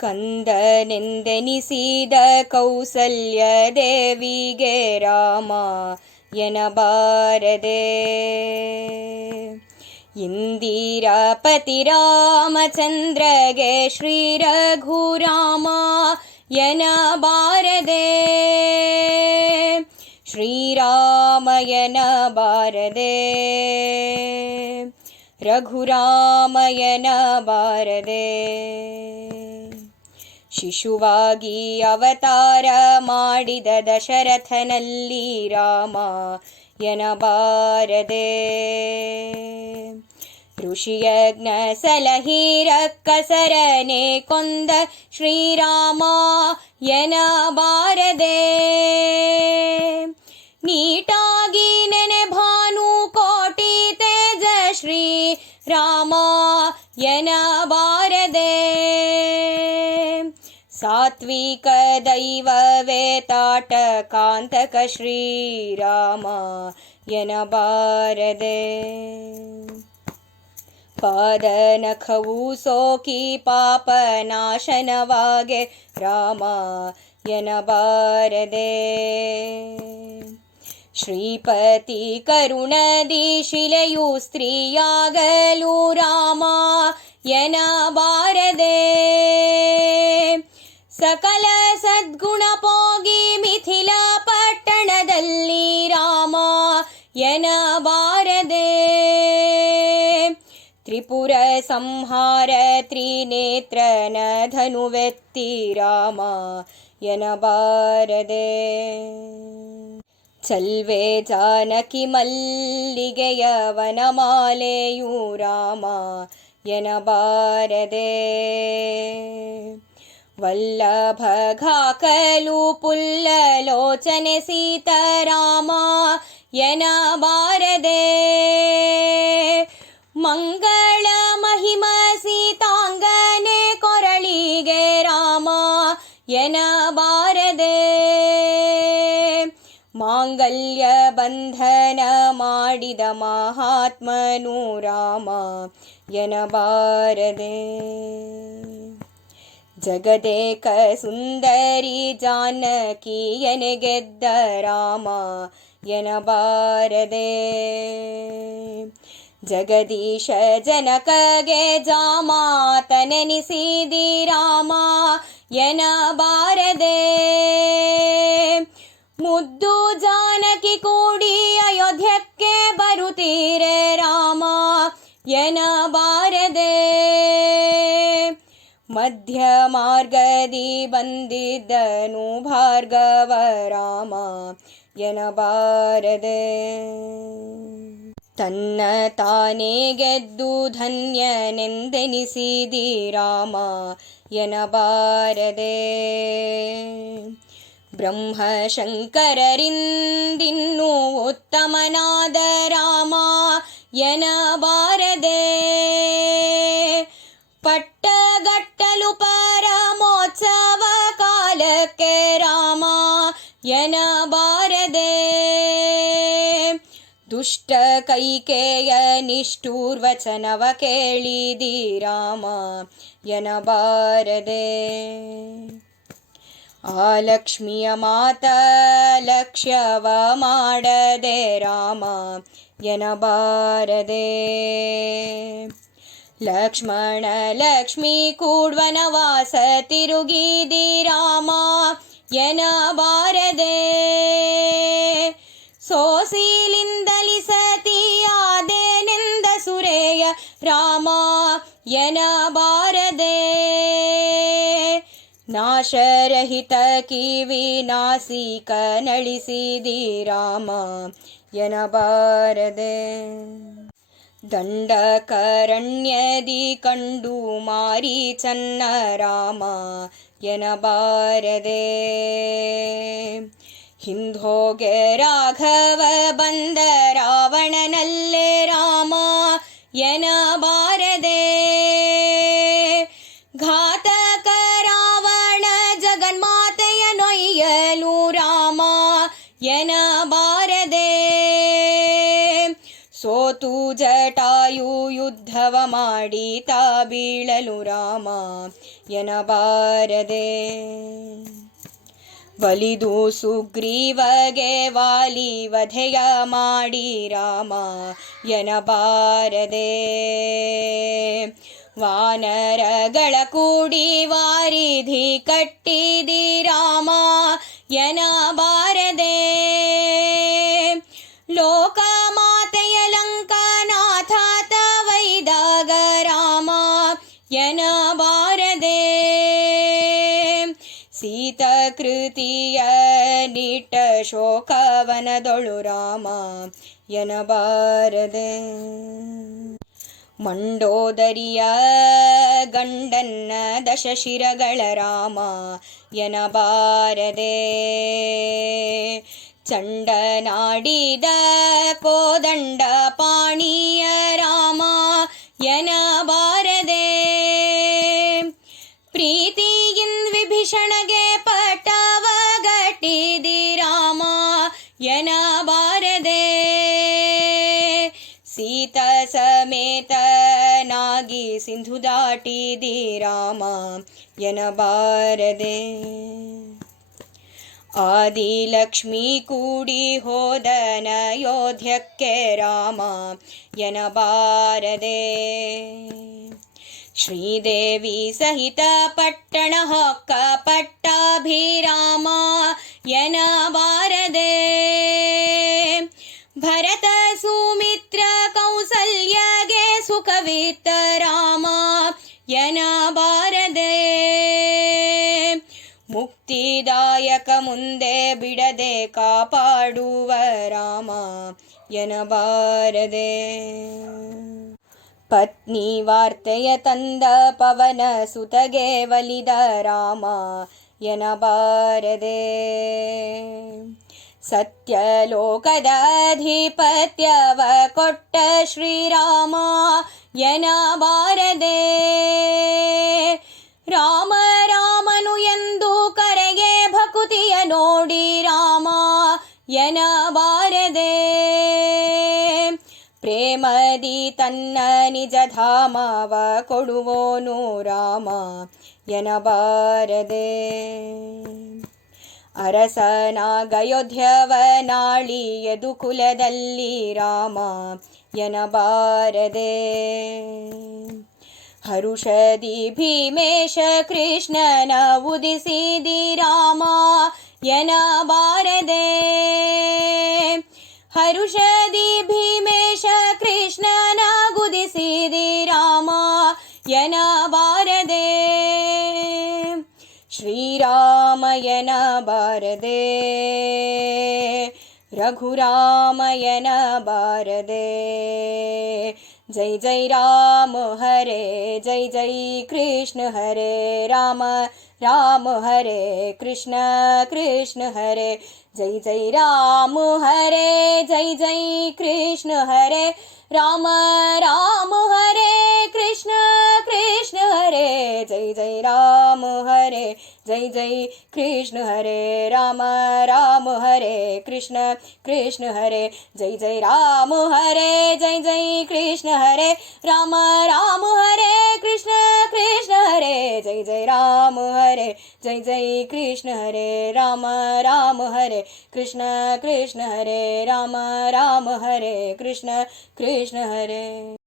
ಕಂದನೆಂದೆನಿಸಿದ ಕೌಸಲ್ಯ ದೇವಿಗೆ ರಾಮ ಎನಬಾರದೆ. ಇಂದಿರಾಪತಿ ರಾಮಚಂದ್ರಗೆ ಶ್ರೀ ರಘುರಾಮ ಎನಬಾರದೆ. ಶ್ರೀರಾಮಯನ ಬಾರದೆ, ರಘುರಾಮಯನ ಬಾರದೆ. ಶಿಶುವಾಗಿ ಅವತಾರ ಮಾಡಿದ ದಶರಥನಲ್ಲಿ ರಾಮ ಎನಬಾರದೆ. ಋಷಿಯಜ್ಞ ಸಲಹಿ ರಕ್ಕಸರನೆ ಕೊಂದ ಶ್ರೀರಾಮ ಎನಬಾರದೆ. ನೀಟಾಗಿ ನೆನೆ ಭಾನು ಕೋಟಿ ತೇಜ ಶ್ರೀ ರಾಮ ಎನಬಾರದೆ. ಸಾತ್ವಿಕ ದೈವವೇ ತಾಟಕಾಂತಕ ಶ್ರೀರಾಮ ಎನಬಾರದೆ. ಪಾದನಖವು ಸೋಕಿ ಪಾಪನಾಶನವಾಗೆ ರಾಮ ಎನಬಾರದೆ. ಶ್ರೀಪತಿ ಕರುಣದಿ ಶಿಲೆಯು ಸ್ತ್ರೀಯಾಗಲು ರಾಮ ಎನಬಾರದೆ. ಸಕಲ ಸದ್ಗುಣ ಪೋಗಿ ಮಿಥಿಲ ಪಟ್ಟಣದಲ್ಲಿ ರಾಮ ಎನಬಾರದೆ. ತ್ರಿಪುರ ಸಂಹಾರ ತ್ರಿನೇತ್ರನ ಧನುವೆತ್ತಿ ರಾಮ ಎನಬಾರದೆ. ಚಲ್ವೆ ಜಾನಕಿ ಮಲ್ಲಿಗೆಯ ವನಮಾಲೆಯು ರಾಮ ಎನಬಾರದೆ. ವಲ್ಲಭ ಘಾಕಲು ಪುಲ್ಲಲೋಚನೆ ಸೀತಾರಾಮ ಎನಬಾರದೆ. ಮಂಗಳ ಮಹಿಮ ಸೀತಾಂಗನೆ ಕೊರಳಿಗೆ ರಾಮ ಎನಬಾರದೆ. ಮಾಂಗಲ್ಯ ಬಂಧನ ಮಾಡಿದ ಮಹಾತ್ಮನು ರಾಮ ಎನಬಾರದೆ. ಜಗದೇಕ ಸುಂದರಿ ಜಾನಕಿಯನೆ ಗೆದ್ದ ರಾಮ ಎನಬಾರದೆ. ಜಗದೀಶ ಜನಕಗೆ ಜಾಮಾತನೆನಿಸಿದಿ ರಾಮ ಎನಬಾರದೆ. ಮುದ್ದು ಜಾನಕಿ ಕೂಡಿ ಅಯೋಧ್ಯಕ್ಕೆ ಬರುತ್ತೀರೆ ರಾಮ ಎನಬಾರದೆ. ಮಧ್ಯ ಮಾರ್ಗದಿ ಬಂದಿದ್ದನು ಭಾರ್ಗವ ರಾಮ ಎನಬಾರದೆ. ತನ್ನ ತಾನೇ ಗೆದ್ದು ಧನ್ಯನೆಂದೆನಿಸಿದಿ ರಾಮ ಎನಬಾರದೆ. ಬ್ರಹ್ಮ ಶಂಕರರಿಂದಿನ್ನೂ ಉತ್ತಮನಾದ ರಾಮ ಎನಬಾರದೆ. ಪಟ್ಟಗಟ್ಟಲು ಪರಮೋತ್ಸವ ಕಾಲಕ್ಕೆ ರಾಮ ಎನಬಾರದೆ. ದುಷ್ಟ ಕೈಕೇಯ ನಿಷ್ಠೂರ್ವಚನವ ಕೇಳಿದಿ ರಾಮ ಎನಬಾರದೆ. ಆ ಲಕ್ಷ್ಮಿಯ ಮಾತ ಲಕ್ಷ್ಯವ ಮಾಡದೆ ರಾಮ ಎನಬಾರದೆ. ಲಕ್ಷ್ಮಣ ಲಕ್ಷ್ಮಿ ಕೂಡ್ವನವಾಸ ತಿರುಗಿದಿ ರಾಮ ಎನಬಾರದೆ. ಸೋಸಿಲಿಂದಲಿ ಸತಿಯಾದೇನೆಂದ ಸುರೇಯ ರಾಮ ಎನಬಾರದೆ. ನಾಶರಹಿತ ಕಿವಿ ನಾಸಿಕ ನಳಿಸಿದಿ ರಾಮ ಎನಬಾರದೆ. ದಂಡಕರಣ್ಯದಿ ಕಂಡು ಮಾರೀಚನ್ನ ರಾಮ ಎನಬಾರದೆ. ಹಿಂದೋಗೆ ರಾಘವ ಬಂದ ರಾವಣನಲ್ಲೇ ರಾಮ ಎನಬಾರದೆ. ಘಾತಕ ರಾವಣ ಜಗನ್ಮಾತೆಯ ನೊಯ್ಯಲು ರಾಮ ಎನಬಾರದೆ. ಸೋತು ಜಟಾಯು ಯುದ್ಧ ತವ ಮಾಡಿತ ಬೀಳಲು ರಾಮ ಎನಬಾರದೆ. ಒಲಿದು ಸುಗ್ರೀವಗೆ ವಾಲಿ ವಧೆಯ ಮಾಡಿ ರಾಮ ಎನಬಾರದೆ. ವಾನರಗಳ ಕೂಡಿ ವಾರಿಧಿ ಕಟ್ಟಿದಿ ರಾಮ ಎನಬಾರದೆ. ಲೋಕಮಾತೆಯ ಲಂಕಾನಾಥ ತವೈದಾಗ ರಾಮ ಎನಬಾರದೆ. ಸೀತಕೃತಿಯ ನಿಟ್ಟ ಶೋಕವನದೊಳು ರಾಮ ಎನಬಾರದೆ. ಮಂಡೋದರಿಯ ಗಂಡನ್ನ ದಶಶಿರಗಳ ರಾಮ ಎನಬಾರದೆ. ಚಂಡನಾಡಿದ ಕೋದಂಡ ಪಾಣಿಯ ರಾಮ ಎನಬಾರದೆ. ಪ್ರೀತಿಯಿಂದ ವಿಭೀಷಣಗೆ ಪಟ್ಟವ ಗಟ್ಟಿದಿ ರಾಮ ಎನಬಾರದೆ. ಸೀತ ಸಮೇತನಾಗಿ ಸಿಂಧು ದಾಟಿದಿ ರಾಮ ಎನಬಾರದೆ. ಆದಿಲಕ್ಷ್ಮಿ ಕೂಡಿ ಹೋದನ ಯೋಧ್ಯಕ್ಕೆ ರಾಮ ಎನಬಾರದೆ. ಶ್ರೀದೇವಿ ಸಹಿತ ಪಟ್ಟಣ ಹೊಕ್ಕ ಪಟ್ಟಾಭಿರಾಮ ಎನಬಾರದೆ. ಭರತ ಸುಮಿತ್ರ ಕೌಸಲ್ಯಗೆ ಸುಖವಿತ್ತ ರಾಮ ಎನಬಾರದೆ. ಮುಕ್ತಿದಾಯಕ ಮುಂದೆ ಬಿಡದೆ ಕಾಪಾಡುವ ರಾಮ ಎನಬಾರದೆ. ಪತ್ನಿ ವಾರ್ತೆಯ ತಂದ ಪವನ ಸುತಗೆ ಒಲಿದ ರಾಮ ಎನಬಾರದೆ. ಸತ್ಯಲೋಕದ ಅಧಿಪತ್ಯವ ಕೊಟ್ಟ ಶ್ರೀರಾಮ ಎನಬಾರದೆ. ರಾಮ ರಾಮನು ಎಂದು ಕರೆಗೆ ಭಕುತಿಯ ನೋಡಿ ರಾಮ ಎನಬಾರದೆ. ಪ್ರೇಮದಿ ತನ್ನ ನಿಜ ಧಾಮವ ಕೊಡುವೋನು ರಾಮ ಎನಬಾರದೆ. ಅರಸನಾಗಯೋಧ್ಯವ ನಾಳಿ ಯದುಕುಲದಲ್ಲಿ ರಾಮ ಎನಬಾರದೆ. ಹರುಷದಿ ಭೀಮೇಶ ಕೃಷ್ಣನ ಉದಿಸಿದಿ ರಾಮ ಎನಬಾರದೆ. ಹರುಷದಿ ಭೀಮೇಶ ಕೃಷ್ಣನ ಗುದಿಸಿದಿ ರಾಮ ಎನಬಾರದೆ. ಶ್ರೀರಾಮ ಎನಬಾರದೆ. ರಘುರಾಮ ಎನಬಾರದೆ. ಜೈ ಜೈ ರಾಮ ಹರೆ ಜೈ ಜೈ ಕೃಷ್ಣ ಹರೆ ರಾಮ ರಾಮ ಹರೆ ಕೃಷ್ಣ ಕೃಷ್ಣ ಹರೆ ಜೈ ಜೈ ರಾಮ ಹರೆ ಜೈ ಜೈ ಕೃಷ್ಣ ಹರೆ ರಾಮ ರಾಮ ಹರೆ ಕೃಷ್ಣ ಕೃಷ್ಣ ಹರೆ ಜೈ ಜೈ ರಾಮ ಹರೆ ಜೈ ಜೈ ಕೃಷ್ಣ ಹರೆ ರಾಮ ರಾಮ ಹರೆ ಕೃಷ್ಣ ಕೃಷ್ಣ ಹರೆ ಜೈ ಜೈ ರಾಮ ಹರೆ ಜೈ ಜೈ ಕೃಷ್ಣ ಹರೆ ರಾಮ ರಾಮ ಹರೆ ಕೃಷ್ಣ ಕೃಷ್ಣ ಹರೆ ಜೈ ಜೈ ರಾಮ ಹರೆ ಜೈ ಜೈ ಕೃಷ್ಣ ಹರೆ ರಾಮ ರಾಮ ಹರೆ ಕೃಷ್ಣ ಕೃಷ್ಣ ಹರೆ ರಾಮ ರಾಮ ಹರೆ ಕೃಷ್ಣ ಕೃಷ್ಣ ಹರೆ.